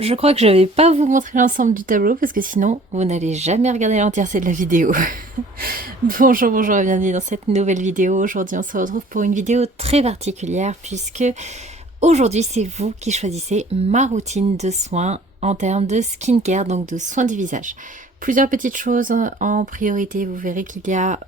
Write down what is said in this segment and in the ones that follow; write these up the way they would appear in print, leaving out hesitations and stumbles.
Je crois que je vais pas vous montrer l'ensemble du tableau parce que sinon vous n'allez jamais regarder l'entièreté de la vidéo. Bonjour, bonjour et bienvenue dans cette nouvelle vidéo. Aujourd'hui on se retrouve pour une vidéo très particulière puisque aujourd'hui c'est vous qui choisissez ma routine de soins en termes de skincare, donc de soins du visage. Plusieurs petites choses en priorité, vous verrez qu'il y a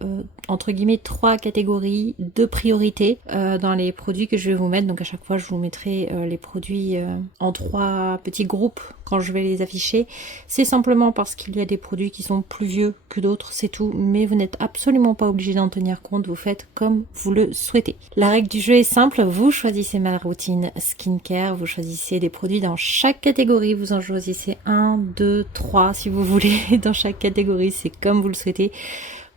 entre guillemets 3 catégories de priorité dans les produits que je vais vous mettre. Donc à chaque fois je vous mettrai les produits en 3 petits groupes quand je vais les afficher. C'est simplement parce qu'il y a des produits qui sont plus vieux que d'autres, c'est tout, mais vous n'êtes absolument pas obligé d'en tenir compte, vous faites comme vous le souhaitez. La règle du jeu est simple, vous choisissez ma routine skincare, vous choisissez des produits dans chaque catégorie, vous en choisissez 1, 2, 3 si vous voulez dans chaque catégorie, c'est comme vous le souhaitez,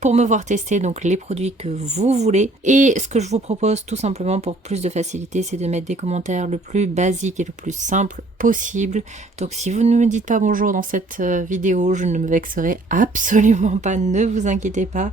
pour me voir tester donc les produits que vous voulez. Et ce que je vous propose tout simplement pour plus de facilité, c'est de mettre des commentaires le plus basique et le plus simple possible. Donc si vous ne me dites pas bonjour dans cette vidéo, je ne me vexerai absolument pas, ne vous inquiétez pas.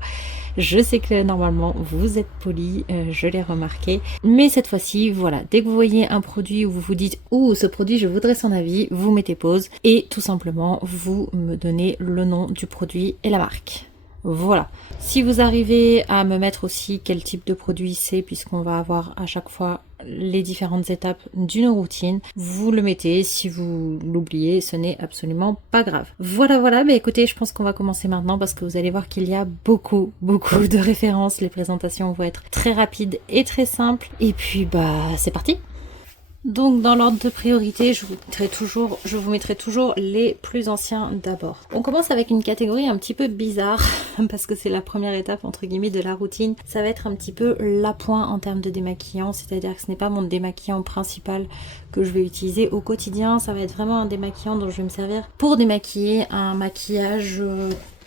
Je sais que normalement vous êtes poli, je l'ai remarqué. Mais cette fois-ci, voilà, dès que vous voyez un produit où vous vous dites « Ouh, ce produit, je voudrais son avis », vous mettez pause et tout simplement vous me donnez le nom du produit et la marque. Voilà. Si vous arrivez à me mettre aussi quel type de produit c'est, puisqu'on va avoir à chaque fois les différentes étapes d'une routine, vous le mettez. Si vous l'oubliez, ce n'est absolument pas grave. Voilà, mais écoutez, je pense qu'on va commencer maintenant parce que vous allez voir qu'il y a beaucoup de références. Les présentations vont être très rapides et très simples. Et puis, c'est parti! Donc dans l'ordre de priorité, je vous mettrai toujours les plus anciens d'abord. On commence avec une catégorie un petit peu bizarre parce que c'est la première étape entre guillemets de la routine. Ça va être un petit peu l'appoint en termes de démaquillant, c'est-à-dire que ce n'est pas mon démaquillant principal que je vais utiliser au quotidien. Ça va être vraiment un démaquillant dont je vais me servir pour démaquiller un maquillage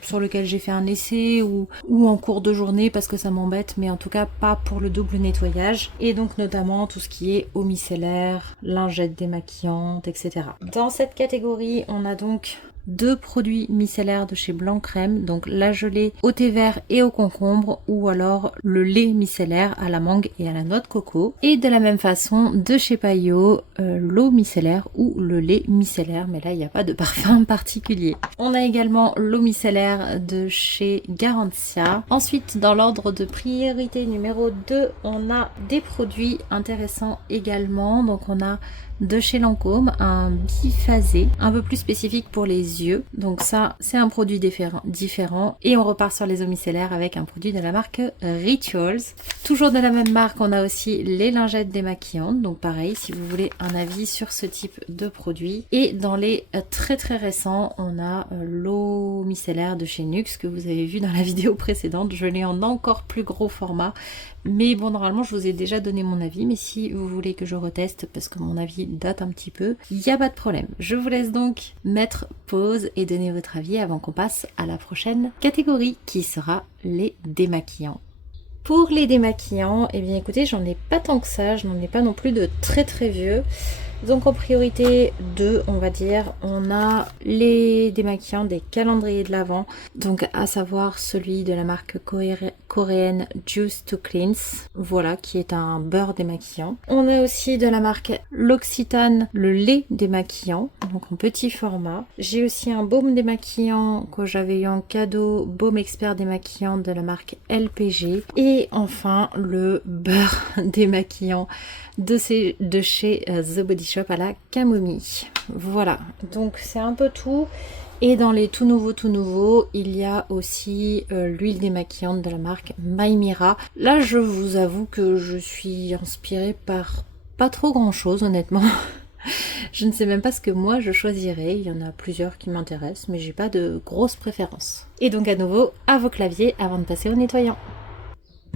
sur lequel j'ai fait un essai ou en cours de journée parce que ça m'embête, mais en tout cas pas pour le double nettoyage. Et donc notamment tout ce qui est eau micellaire, lingette démaquillante, etc. Dans cette catégorie, on a donc 2 produits micellaires de chez Blanc Crème, donc la gelée au thé vert et au concombre, ou alors le lait micellaire à la mangue et à la noix de coco. Et de la même façon, de chez Payot, l'eau micellaire ou le lait micellaire, mais là il n'y a pas de parfum particulier. On a également l'eau micellaire de chez Garantia. Ensuite, dans l'ordre de priorité numéro 2, on a des produits intéressants également. Donc on a de chez Lancôme un biphasé un peu plus spécifique pour les yeux, donc ça c'est un produit différent. Et on repart sur les eaux micellaires avec un produit de la marque Rituals. Toujours de la même marque, on a aussi les lingettes démaquillantes, donc pareil si vous voulez un avis sur ce type de produit. Et dans les très récents, on a l'eau micellaire de chez Nuxe que vous avez vu dans la vidéo précédente. Je l'ai en encore plus gros format, mais bon, normalement je vous ai déjà donné mon avis, mais si vous voulez que je reteste parce que mon avis date un petit peu, il n'y a pas de problème. Je vous laisse donc mettre pause et donner votre avis avant qu'on passe à la prochaine catégorie qui sera les démaquillants. Pour les démaquillants, eh bien écoutez, j'en ai pas tant que ça, je n'en ai pas non plus de très vieux. Donc en priorité 2, on va dire, on a les démaquillants des calendriers de l'Avent, donc à savoir celui de la marque coréenne Juice to Cleanse, voilà, qui est un beurre démaquillant. On a aussi de la marque L'Occitane, le lait démaquillant, donc en petit format. J'ai aussi un baume démaquillant que j'avais eu en cadeau, baume expert démaquillant de la marque LPG. Et enfin le beurre démaquillant de chez The Body Shop à la camomille. Voilà, donc c'est un peu tout. Et dans les tout nouveaux, il y a aussi l'huile démaquillante de la marque Maymira. Là, je vous avoue que je suis inspirée par pas trop grand chose, honnêtement. Je ne sais même pas ce que moi je choisirais. Il y en a plusieurs qui m'intéressent, mais j'ai pas de grosse préférence. Et donc à nouveau, à vos claviers avant de passer au nettoyant.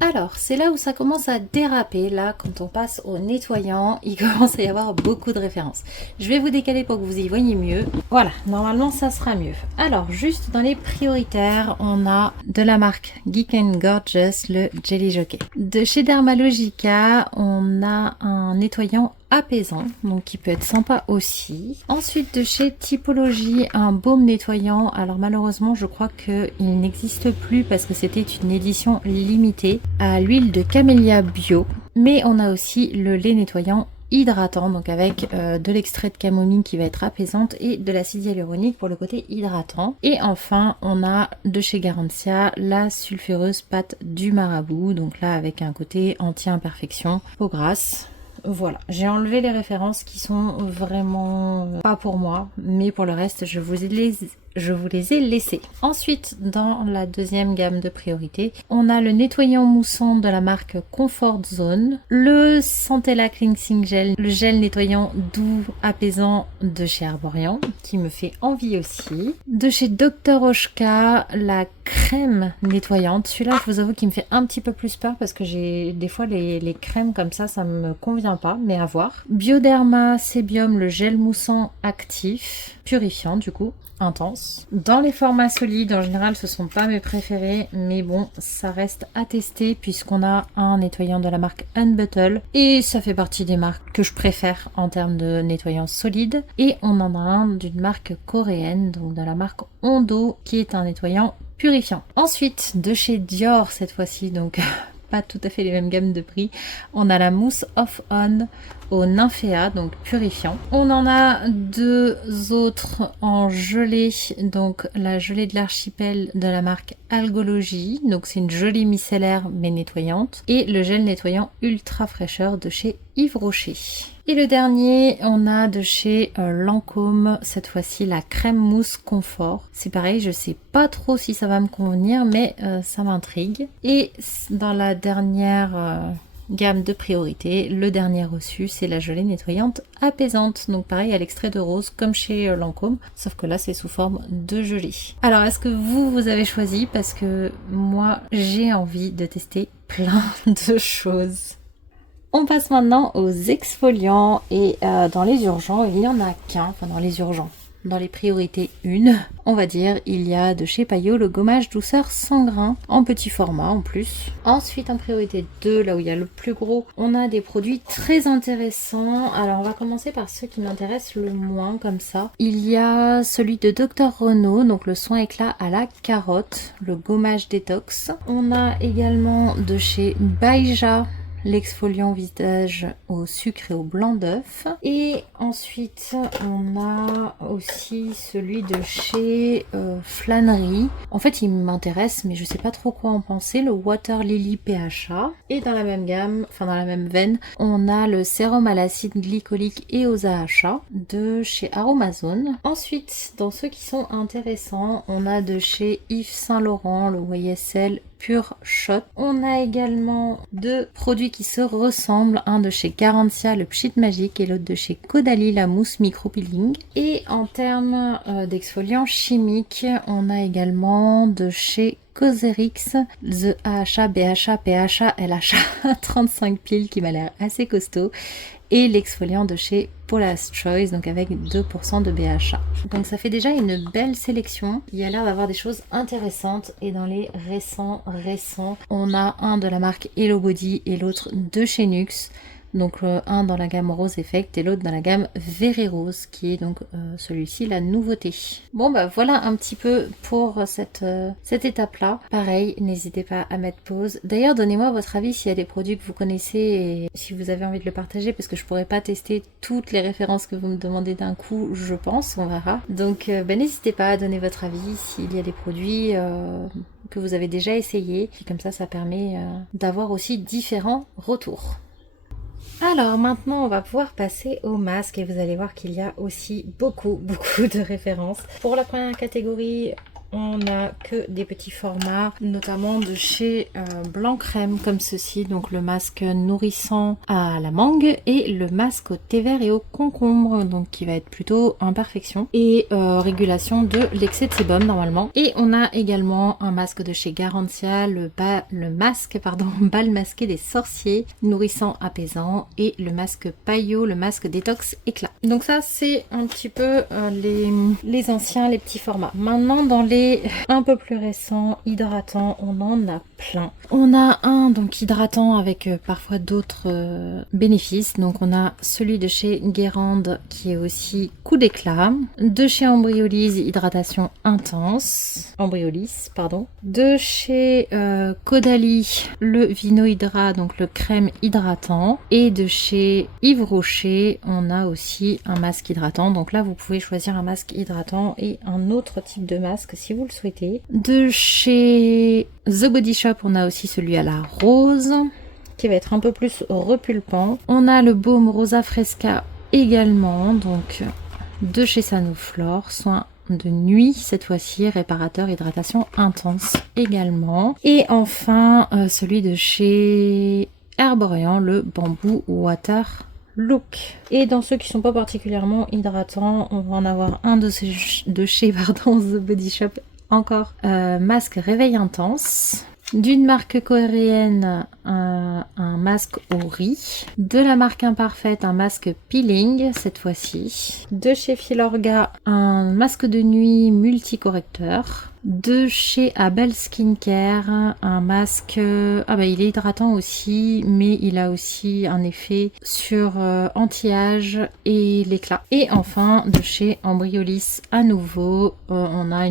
Alors, c'est là où ça commence à déraper, là, quand on passe au nettoyant, il commence à y avoir beaucoup de références. Je vais vous décaler pour que vous y voyez mieux. Voilà, normalement ça sera mieux. Alors, juste dans les prioritaires, on a de la marque Geek & Gorgeous, le Jelly Jockey. De chez Dermalogica, on a un nettoyant apaisant, donc qui peut être sympa aussi. Ensuite de chez Typologie, un baume nettoyant. Alors malheureusement je crois qu'il n'existe plus parce que c'était une édition limitée, à l'huile de camélia bio. Mais on a aussi le lait nettoyant hydratant, donc avec de l'extrait de camomille qui va être apaisante et de l'acide hyaluronique pour le côté hydratant. Et enfin, on a de chez Garantia la sulfureuse pâte du marabout, donc là avec un côté anti-imperfection, peau grasse. Voilà, j'ai enlevé les références qui sont vraiment pas pour moi, mais pour le reste, je vous les ai laissées. Ensuite, dans la deuxième gamme de priorité, on a le nettoyant moussant de la marque Comfort Zone, le Centella Cleansing Gel, le gel nettoyant doux apaisant de chez Arborian, qui me fait envie aussi. De chez Dr. Oshka, la crème nettoyante. Celui-là, je vous avoue qu'il me fait un petit peu plus peur parce que j'ai des fois les crèmes comme ça me convient pas, mais à voir. Bioderma Sebium, le gel moussant actif, purifiant du coup. Intense. Dans les formats solides, en général, ce sont pas mes préférés, mais bon, ça reste à tester puisqu'on a un nettoyant de la marque Unbottle et ça fait partie des marques que je préfère en termes de nettoyant solide. Et on en a un d'une marque coréenne, donc de la marque Ondo, qui est un nettoyant purifiant. Ensuite, de chez Dior cette fois-ci, donc pas tout à fait les mêmes gammes de prix. On a la mousse Off-On au Nymphéa, donc purifiant. On en a deux autres en gelée, donc la gelée de l'archipel de la marque Algologie, donc c'est une gelée micellaire mais nettoyante, et le gel nettoyant ultra fraîcheur de chez Yves Rocher. Et le dernier, on a de chez Lancôme, cette fois-ci la crème mousse confort. C'est pareil, je sais pas trop si ça va me convenir, mais ça m'intrigue. Et dans la dernière gamme de priorité, le dernier reçu, c'est la gelée nettoyante apaisante. Donc pareil, à l'extrait de rose, comme chez Lancôme, sauf que là, c'est sous forme de gelée. Alors, est-ce que vous avez choisi? Parce que moi, j'ai envie de tester plein de choses. On passe maintenant aux exfoliants et dans les urgents, il n'y en a qu'un, enfin dans les urgents, dans les priorités 1, on va dire, il y a de chez Payot le gommage douceur sans grain en petit format en plus. Ensuite en priorité 2, là où il y a le plus gros, on a des produits très intéressants. Alors on va commencer par ceux qui m'intéressent le moins comme ça. Il y a celui de Dr Renault, donc le soin éclat à la carotte, le gommage détox. On a également de chez Baija l'exfoliant visage au sucre et au blanc d'œuf. Et ensuite, on a aussi celui de chez Flânerie. En fait, il m'intéresse, mais je sais pas trop quoi en penser. Le Water Lily PHA. Et dans la même gamme, enfin dans la même veine, on a le sérum à l'acide glycolique et aux AHA de chez Aromazone. Ensuite, dans ceux qui sont intéressants, on a de chez Yves Saint Laurent le YSL Pure Shot. On a également deux produits qui se ressemblent, un de chez Garantia le Pchit Magique et l'autre de chez Caudalie la mousse micro peeling. Et en termes d'exfoliants chimiques, on a également de chez Cosrx The AHA BHA PHA LHA 35 piles qui m'a l'air assez costaud, et l'exfoliant de chez Paula's Choice, donc avec 2% de BHA. Donc ça fait déjà une belle sélection. Il y a l'air d'avoir des choses intéressantes, et dans les récents, on a un de la marque Hello Body et l'autre de chez Nuxe. Donc un dans la gamme Rose Effect et l'autre dans la gamme Very Rose, qui est donc celui-ci la nouveauté. Bon bah voilà un petit peu pour cette étape là. Pareil, n'hésitez pas à mettre pause. D'ailleurs donnez-moi votre avis s'il y a des produits que vous connaissez et si vous avez envie de le partager, parce que je pourrais pas tester toutes les références que vous me demandez d'un coup, je pense, on verra. Donc n'hésitez pas à donner votre avis s'il y a des produits que vous avez déjà essayés, puis comme ça permet d'avoir aussi différents retours. Alors maintenant on va pouvoir passer au masque, et vous allez voir qu'il y a aussi beaucoup de références. Pour la première catégorie, on n'a que des petits formats, notamment de chez Blanc Crème comme ceci, donc le masque nourrissant à la mangue et le masque au thé vert et au concombre, donc qui va être plutôt imperfection et régulation de l'excès de sébum normalement. Et on a également un masque de chez Garantia, le masque bal masqué des sorciers, nourrissant apaisant, et le masque Payot, le masque détox éclat. Donc ça c'est un petit peu les anciens, les petits formats. Maintenant dans les un peu plus récents, hydratants, on n'en a plein. On a un donc hydratant avec parfois d'autres bénéfices. Donc on a celui de chez Guérande qui est aussi coup d'éclat. De chez Embryolisse, hydratation intense. Embryolisse, pardon. De chez Caudalie, le Vino Hydra, donc le crème hydratant. Et de chez Yves Rocher, on a aussi un masque hydratant. Donc là, vous pouvez choisir un masque hydratant et un autre type de masque si vous le souhaitez. De chez The Body Shop, on a aussi celui à la rose qui va être un peu plus repulpant. On a le baume Rosa Fresca également, donc de chez Sanoflore, soin de nuit cette fois-ci, réparateur, hydratation intense également. Et enfin celui de chez Herborian, le bambou water look. Et dans ceux qui sont pas particulièrement hydratants, on va en avoir un de chez The Body Shop encore, masque réveil intense. D'une marque coréenne, un masque au riz. De la marque Imparfaite, un masque peeling cette fois-ci. De chez Filorga, un masque de nuit multicorrecteur. De chez Abel Skincare, un masque, il est hydratant aussi, mais il a aussi un effet sur anti-âge et l'éclat. Et enfin, de chez Embryolisse, à nouveau, on a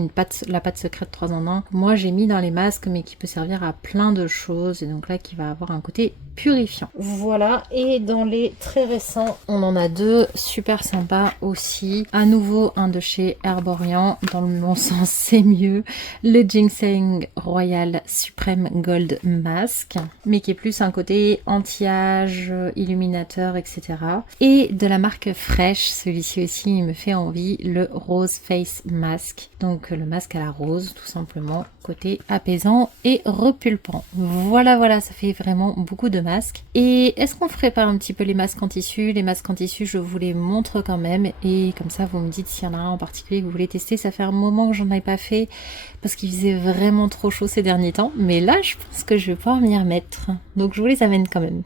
la pâte secrète 3 en 1. Moi, j'ai mis dans les masques, mais qui peut servir à plein de choses, et donc là, qui va avoir un côté purifiant. Voilà, et dans les très récents, on en a deux super sympas aussi. À nouveau, un de chez Herborian, dans le bon sens, c'est mieux. Le Ginseng Royal Supreme Gold Mask, mais qui est plus un côté anti-âge, illuminateur, etc. Et de la marque Fresh, celui-ci aussi il me fait envie, le Rose Face Mask. Donc le masque à la rose, tout simplement, côté apaisant et repulpant. Voilà, ça fait vraiment beaucoup de masques. Et est-ce qu'on ferait pas un petit peu les masques en tissu? Les masques en tissu, je vous les montre quand même, et comme ça vous me dites s'il y en a un en particulier que vous voulez tester. Ça fait un moment que j'en ai pas fait, parce qu'il faisait vraiment trop chaud ces derniers temps, mais là je pense que je vais pouvoir m'y remettre, donc je vous les amène quand même.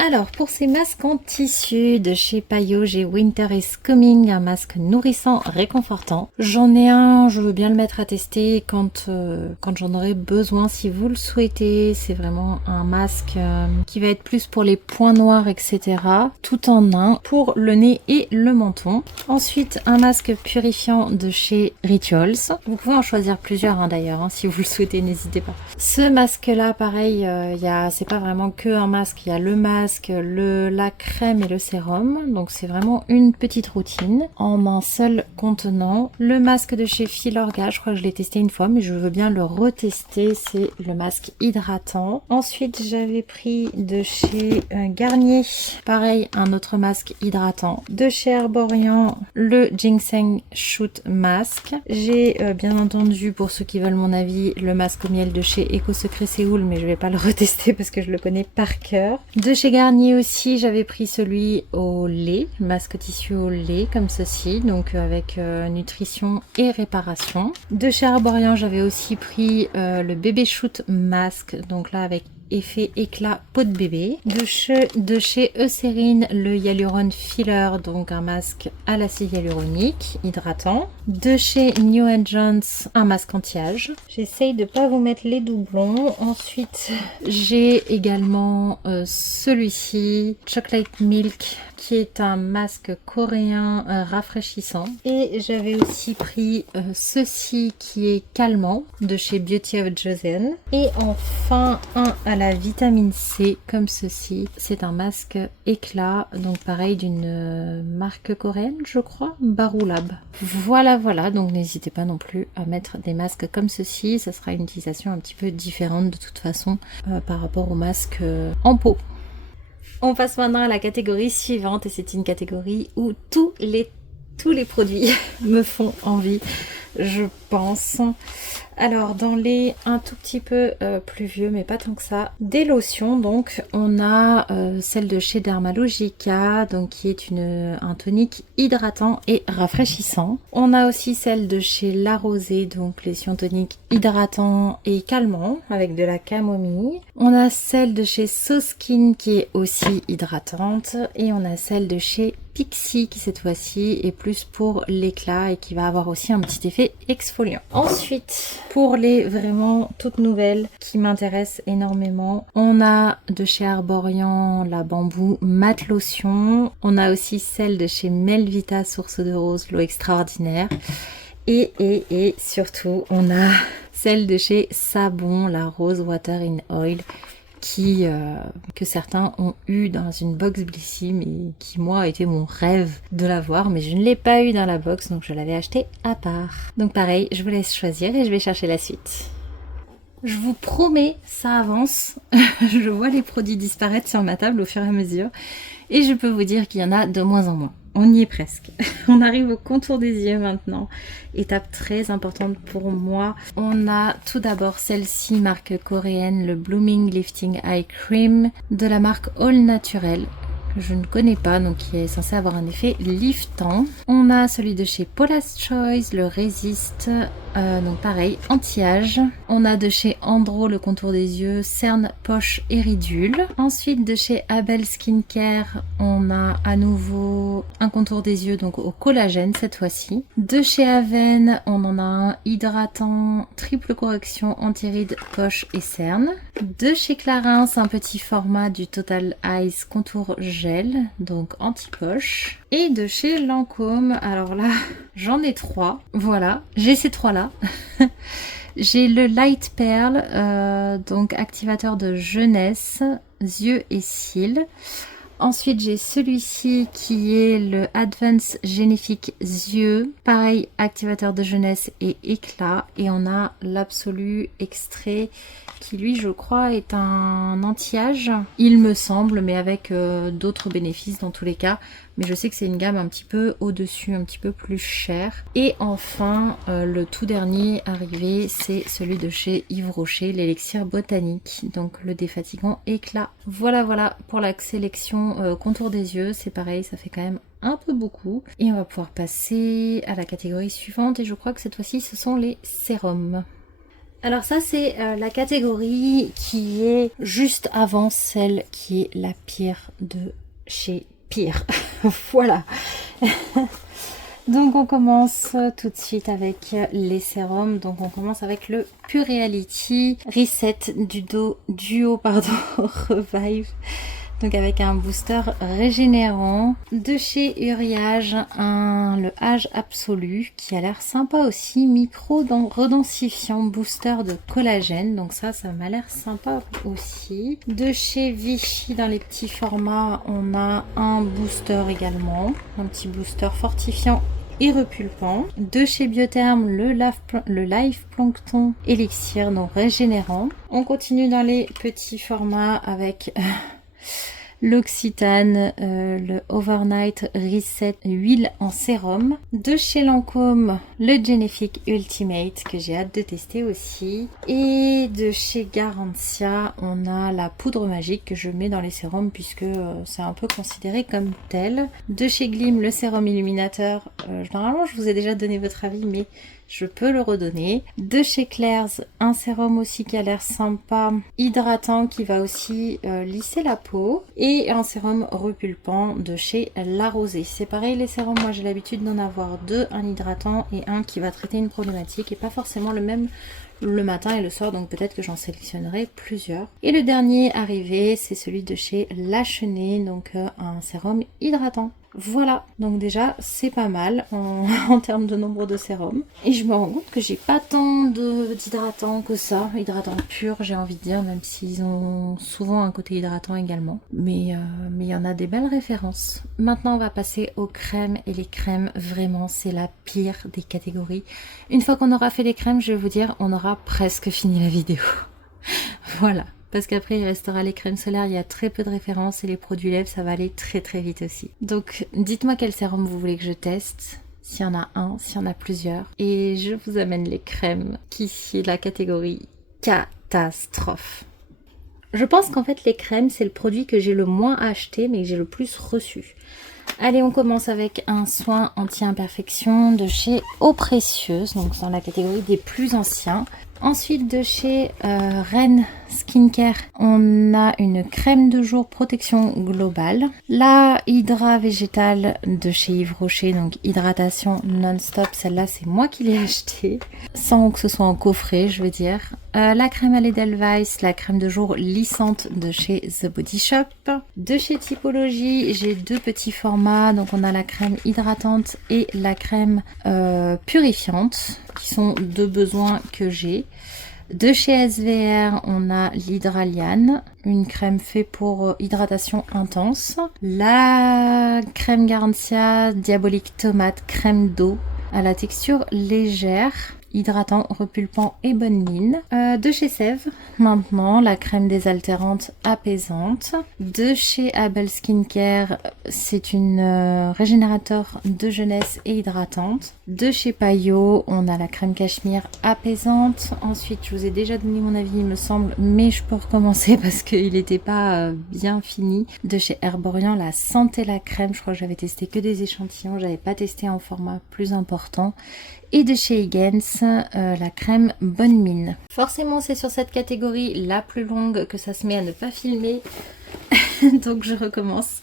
Alors pour ces masques en tissu de chez Payot, j'ai Winter is Coming, un masque nourrissant, réconfortant. J'en ai un, je veux bien le mettre à tester quand j'en aurai besoin si vous le souhaitez. C'est vraiment un masque qui va être plus pour les points noirs, etc. Tout en un pour le nez et le menton. Ensuite un masque purifiant de chez Rituals. Vous pouvez en choisir plusieurs d'ailleurs, si vous le souhaitez, n'hésitez pas. Ce masque là pareil, c'est pas vraiment que un masque, il y a le masque, la crème et le sérum, donc c'est vraiment une petite routine en un seul contenant. Le masque de chez Filorga, je crois que je l'ai testé une fois mais je veux bien le retester, c'est le masque hydratant. Ensuite j'avais pris de chez Garnier, pareil un autre masque hydratant. De chez Herborian, le Ginseng Shoot Mask. J'ai bien entendu, pour ceux qui veulent mon avis, le masque au miel de chez Eco Secret Séoul, mais je vais pas le retester parce que je le connais par cœur. De chez Garnier aussi, j'avais pris celui au lait, masque tissu au lait comme ceci, donc avec nutrition et réparation. De chez Herborian, j'avais aussi pris le bébé shoot masque, donc là avec effet éclat peau de bébé. De chez Eucérine, le Hyaluron Filler, donc un masque à l'acide hyaluronique hydratant. De chez New Jones, un masque anti-âge. J'essaye de pas vous mettre les doublons. Ensuite j'ai également celui-ci, Chocolate Milk, qui est un masque coréen rafraîchissant. Et j'avais aussi pris ceci qui est calmant de chez Beauty of Joseon. Et enfin un à la vitamine C comme ceci. C'est un masque éclat, donc pareil d'une marque coréenne je crois, Barulab. Voilà, donc n'hésitez pas non plus à mettre des masques comme ceci. Ça sera une utilisation un petit peu différente de toute façon par rapport aux masques en peau. On passe maintenant à la catégorie suivante, et c'est une catégorie où tous les produits me font envie, je pense. Alors dans les un tout petit peu plus vieux, mais pas tant que ça, des lotions, donc on a celle de chez Dermalogica, donc qui est un tonique hydratant et rafraîchissant. On a aussi celle de chez La Rosée, donc lotion tonique hydratant et calmant avec de la camomille. On a celle de chez So Skin qui est aussi hydratante, et on a celle de chez Pixie qui cette fois-ci est plus pour l'éclat et qui va avoir aussi un petit effet exfoliant. Ensuite, pour les vraiment toutes nouvelles qui m'intéressent énormément, on a de chez Arborian la Bambou Matte Lotion. On a aussi celle de chez Melvita Source de Rose, l'eau extraordinaire. Et surtout, on a celle de chez Sabon, la Rose Water in Oil, que certains ont eu dans une box Blissy, mais qui moi a été mon rêve de l'avoir, mais je ne l'ai pas eu dans la box, donc je l'avais acheté à part. Donc pareil, je vous laisse choisir et je vais chercher la suite. Je vous promets, ça avance. Je vois les produits disparaître sur ma table au fur et à mesure, et je peux vous dire qu'il y en a de moins en moins. On y est presque. On arrive au contour des yeux maintenant. Étape très importante pour moi. On a tout d'abord celle-ci, marque coréenne, le Blooming Lifting Eye Cream de la marque All Naturel. Que je ne connais pas, donc qui est censé avoir un effet liftant. On a celui de chez Paula's Choice, le Resist, donc pareil, anti-âge. On a de chez Andro le contour des yeux, cerne, poche et ridule. Ensuite de chez Abel Skincare, on a à nouveau un contour des yeux, donc au collagène cette fois-ci. De chez Aven, on en a un hydratant, triple correction, anti-rides, poche et cerne. De chez Clarins, un petit format du Total Eyes contour gel, donc anti-poche. Et de chez Lancôme, alors là, j'en ai 3. Voilà, j'ai ces 3-là. J'ai le Light Pearl, donc activateur de jeunesse, yeux et cils. Ensuite, j'ai celui-ci qui est le Advanced Génifique Yeux. Pareil, activateur de jeunesse et éclat. Et on a l'Absolu Extrait qui, lui, je crois, est un anti-âge. Il me semble, mais avec d'autres bénéfices dans tous les cas. Mais je sais que c'est une gamme un petit peu au-dessus, un petit peu plus chère. Et enfin, le tout dernier arrivé, c'est celui de chez Yves Rocher, l'élixir botanique. Donc le défatigant éclat. Voilà pour la sélection contour des yeux. C'est pareil, ça fait quand même un peu beaucoup. Et on va pouvoir passer à la catégorie suivante. Et je crois que cette fois-ci, ce sont les sérums. Alors ça, c'est la catégorie qui est juste avant celle qui est la pire de chez Pire. Voilà. Donc on commence tout de suite avec les sérums. Donc on commence avec le Pure Reality Reset Duo Revive. Donc avec un booster régénérant. De chez Uriage, le âge absolu qui a l'air sympa aussi. Micro redensifiant booster de collagène. Donc ça m'a l'air sympa aussi. De chez Vichy dans les petits formats, on a un booster également. Un petit booster fortifiant et repulpant. De chez Biotherm, le Life Plankton Elixir, donc régénérant. On continue dans les petits formats avec l'Occitane, le Overnight Reset huile en sérum. De chez Lancôme, le Genifique Ultimate que j'ai hâte de tester aussi. Et de chez Garantia, on a la poudre magique que je mets dans les sérums puisque c'est un peu considéré comme tel. De chez Glim, le sérum illuminateur. Normalement, je vous ai déjà donné votre avis, mais je peux le redonner. De chez Claire's, un sérum aussi qui a l'air sympa, hydratant, qui va aussi lisser la peau. Et un sérum repulpant de chez La Rosée. C'est pareil, les sérums, moi j'ai l'habitude d'en avoir deux, un hydratant et un qui va traiter une problématique, et pas forcément le même le matin et le soir, donc peut-être que j'en sélectionnerai plusieurs. Et le dernier arrivé, c'est celui de chez La Chenée, donc un sérum hydratant. Voilà, donc déjà c'est pas mal en termes de nombre de sérums. Et je me rends compte que j'ai pas tant d'hydratants que ça, hydratants purs j'ai envie de dire, même s'ils ont souvent un côté hydratant également. Mais il y en a des belles références. Maintenant on va passer aux crèmes, et les crèmes vraiment c'est la pire des catégories. Une fois qu'on aura fait les crèmes, je vais vous dire, on aura presque fini la vidéo. Voilà. Parce qu'après il restera les crèmes solaires, il y a très peu de références, et les produits lèvres ça va aller très très vite aussi. Donc dites-moi quel sérum vous voulez que je teste, s'il y en a un, s'il y en a plusieurs, et je vous amène les crèmes qui est la catégorie catastrophe. Je pense qu'en fait les crèmes c'est le produit que j'ai le moins acheté mais que j'ai le plus reçu. Allez, on commence avec un soin anti-imperfection de chez Eau Précieuse, donc dans la catégorie des plus anciens. Ensuite de chez Ren Skincare, on a une crème de jour protection globale. La Hydra végétale de chez Yves Rocher, donc hydratation non-stop, celle-là c'est moi qui l'ai achetée, sans que ce soit en coffret je veux dire. La crème à l'Edelweiss, la crème de jour lissante de chez The Body Shop. De chez Typologie, j'ai deux petits formats, donc on a la crème hydratante et la crème purifiante, qui sont deux besoins que j'ai. De chez SVR, on a l'Hydraliane, une crème faite pour hydratation intense. La crème Garantia Diabolique Tomate crème d'eau à la texture légère, hydratant, repulpant et bonne mine. De chez Sève, maintenant, la crème désaltérante apaisante. De chez Abel Skincare, c'est une régénérateur de jeunesse et hydratante. De chez Payot, on a la crème cachemire apaisante. Ensuite, je vous ai déjà donné mon avis, il me semble, mais je peux recommencer parce qu'il n'était pas bien fini. De chez Herborian, la Santé la crème, je crois que j'avais testé que des échantillons, j'avais pas testé en format plus important. Et de chez Higgins, la crème Bonne Mine. Forcément, c'est sur cette catégorie la plus longue que ça se met à ne pas filmer. Donc je recommence.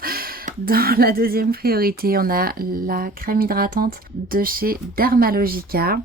Dans la deuxième priorité, on a la crème hydratante de chez Dermalogica.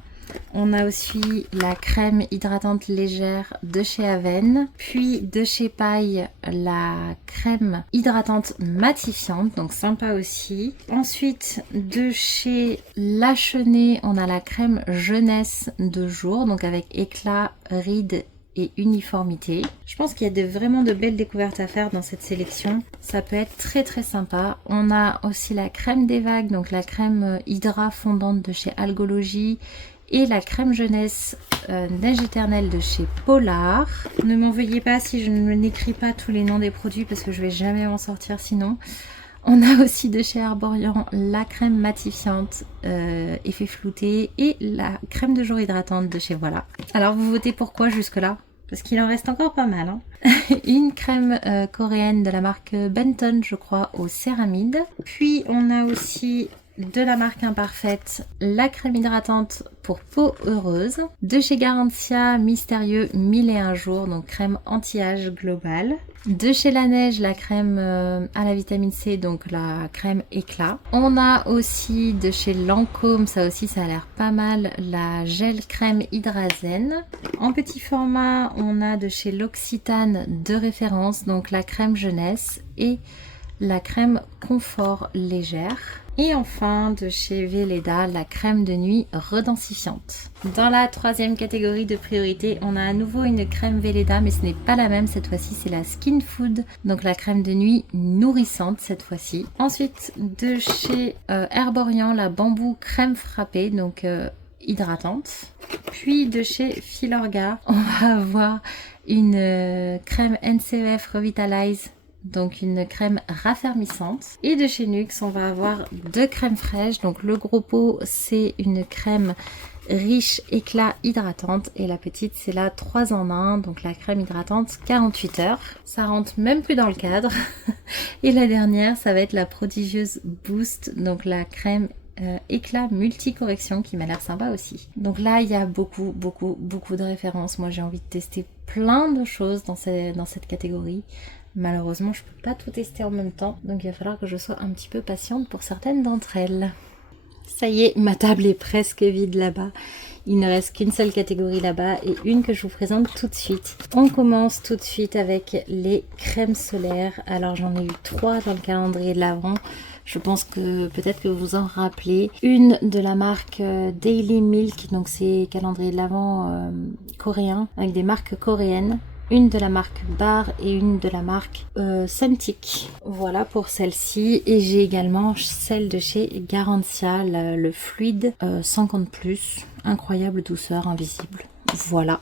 On a aussi la crème hydratante légère de chez Aven, puis de chez Paille la crème hydratante matifiante, donc sympa aussi. Ensuite de chez La Chenée, on a la crème jeunesse de jour, donc avec éclat, rides et uniformité. Je pense qu'il y a vraiment de belles découvertes à faire dans cette sélection. Ça peut être très très sympa. On a aussi la crème des vagues, donc la crème Hydra fondante de chez Algologie. Et la crème jeunesse neige éternelle de chez Polar. Ne m'en veuillez pas si je n'écris pas tous les noms des produits parce que je vais jamais m'en sortir sinon. On a aussi de chez Herborian la crème matifiante effet flouté et la crème de jour hydratante de chez Voilà. Alors vous votez pourquoi jusque là? Parce qu'il en reste encore pas mal. Hein. Une crème coréenne de la marque Benton, je crois, au céramide. Puis on a aussi de la marque Imparfaite, la crème hydratante pour peau heureuse. De chez Garantia, Mystérieux 1001 jours, donc crème anti-âge globale. De chez La Neige, la crème à la vitamine C, donc la crème éclat. On a aussi de chez Lancôme, ça aussi ça a l'air pas mal, la gel crème Hydrazen. En petit format, on a de chez L'Occitane de référence, donc la crème jeunesse et la crème confort légère. Et enfin, de chez Velleda, la crème de nuit redensifiante. Dans la troisième catégorie de priorité, on a à nouveau une crème Velleda, mais ce n'est pas la même cette fois-ci, c'est la Skin Food, donc la crème de nuit nourrissante cette fois-ci. Ensuite, de chez Herborian, la bambou crème frappée, donc hydratante. Puis de chez Filorga, on va avoir une crème NCEF Revitalize, donc une crème raffermissante. Et de chez Nuxe, on va avoir deux crèmes fraîches. Donc le gros pot, c'est une crème riche éclat hydratante et la petite, c'est la 3 en 1, donc la crème hydratante 48 heures. Ça rentre même plus dans le cadre. Et la dernière, ça va être la prodigieuse Boost, donc la crème éclat multi-correction qui m'a l'air sympa aussi. Donc là, il y a beaucoup de références. Moi, j'ai envie de tester plein de choses dans cette catégorie. Malheureusement, je peux pas tout tester en même temps, donc il va falloir que je sois un petit peu patiente pour certaines d'entre elles. Ça y est, ma table est presque vide là-bas. Il ne reste qu'une seule catégorie là-bas et une que je vous présente tout de suite. On commence tout de suite avec les crèmes solaires. Alors j'en ai eu 3 dans le calendrier de l'Avent. Je pense que peut-être que vous vous en rappelez. Une de la marque Daily Milk, donc c'est calendrier de l'Avent coréen, avec des marques coréennes. Une de la marque Bar et une de la marque Suntic. Voilà pour celle-ci. Et j'ai également celle de chez Garantia, le fluide 50+. Incroyable douceur, invisible. Voilà.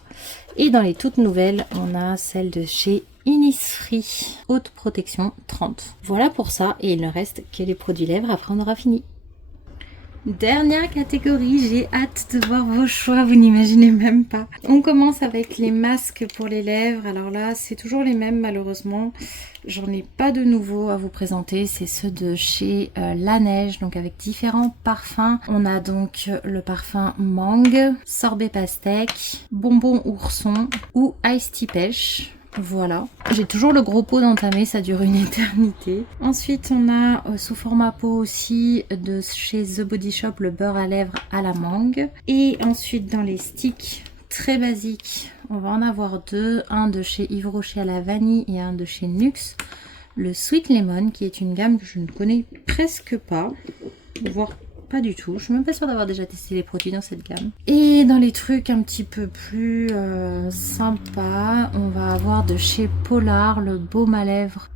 Et dans les toutes nouvelles, on a celle de chez Innisfree, haute protection 30. Voilà pour ça. Et il ne reste que les produits lèvres, après on aura fini. Dernière catégorie, j'ai hâte de voir vos choix, vous n'imaginez même pas. On commence avec les masques pour les lèvres. Alors là, c'est toujours les mêmes malheureusement. J'en ai pas de nouveaux à vous présenter, c'est ceux de chez La Neige, donc avec différents parfums. On a donc le parfum mangue, sorbet pastèque, bonbon ourson ou ice tea pêche. Voilà, j'ai toujours le gros pot d'entamé, ça dure une éternité. Ensuite, on a sous format pot aussi de chez The Body Shop le beurre à lèvres à la mangue. Et ensuite, dans les sticks très basiques, on va en avoir deux. Un de chez Yves Rocher à la vanille et un de chez Nuxe. Le Sweet Lemon, qui est une gamme que je ne connais presque pas, voire pas du tout. Je suis même pas sûre d'avoir déjà testé les produits dans cette gamme. Et dans les trucs un petit peu plus sympas, on va avoir de chez Polar le baume à lèvres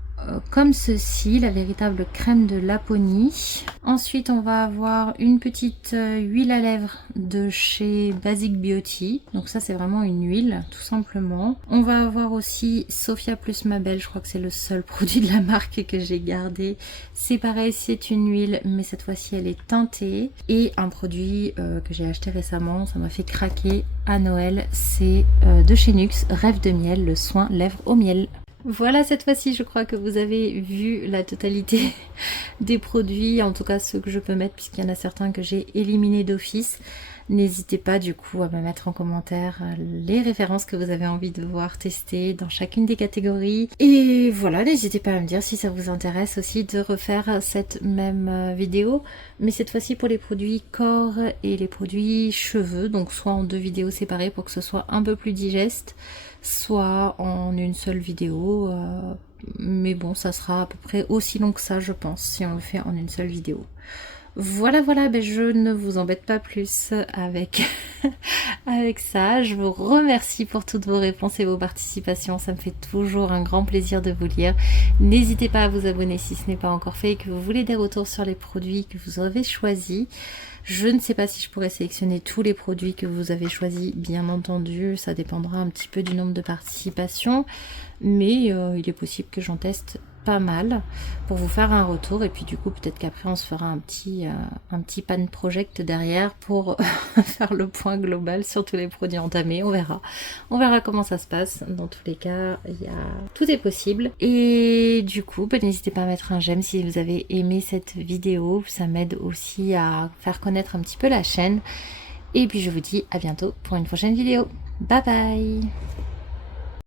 comme ceci, la véritable crème de Laponie. Ensuite, on va avoir une petite huile à lèvres de chez Basic Beauty. Donc ça, c'est vraiment une huile, tout simplement. On va avoir aussi Sophia plus Mabel. Je crois que c'est le seul produit de la marque que j'ai gardé. C'est pareil, c'est une huile, mais cette fois-ci, elle est teintée. Et un produit que j'ai acheté récemment, ça m'a fait craquer à Noël. C'est de chez Nuxe, Rêve de miel, le soin lèvres au miel. Voilà, cette fois-ci, je crois que vous avez vu la totalité des produits, en tout cas ceux que je peux mettre, puisqu'il y en a certains que j'ai éliminés d'office. N'hésitez pas du coup à me mettre en commentaire les références que vous avez envie de voir tester dans chacune des catégories. Et voilà, n'hésitez pas à me dire si ça vous intéresse aussi de refaire cette même vidéo, mais cette fois-ci pour les produits corps et les produits cheveux, donc soit en deux vidéos séparées pour que ce soit un peu plus digeste, soit en une seule vidéo, mais bon, ça sera à peu près aussi long que ça, je pense, si on le fait en une seule vidéo. Voilà, ben je ne vous embête pas plus avec, avec ça. Je vous remercie pour toutes vos réponses et vos participations. Ça me fait toujours un grand plaisir de vous lire. N'hésitez pas à vous abonner si ce n'est pas encore fait et que vous voulez des retours sur les produits que vous avez choisis. Je ne sais pas si je pourrais sélectionner tous les produits que vous avez choisis, bien entendu. Ça dépendra un petit peu du nombre de participations. Mais il est possible que j'en teste pas mal pour vous faire un retour, et puis du coup peut-être qu'après on se fera un petit pan project derrière pour faire le point global sur tous les produits entamés. On verra comment ça se passe. Dans tous les cas, tout est possible, et du coup n'hésitez pas à mettre un j'aime si vous avez aimé cette vidéo, ça m'aide aussi à faire connaître un petit peu la chaîne. Et puis je vous dis à bientôt pour une prochaine vidéo. Bye bye.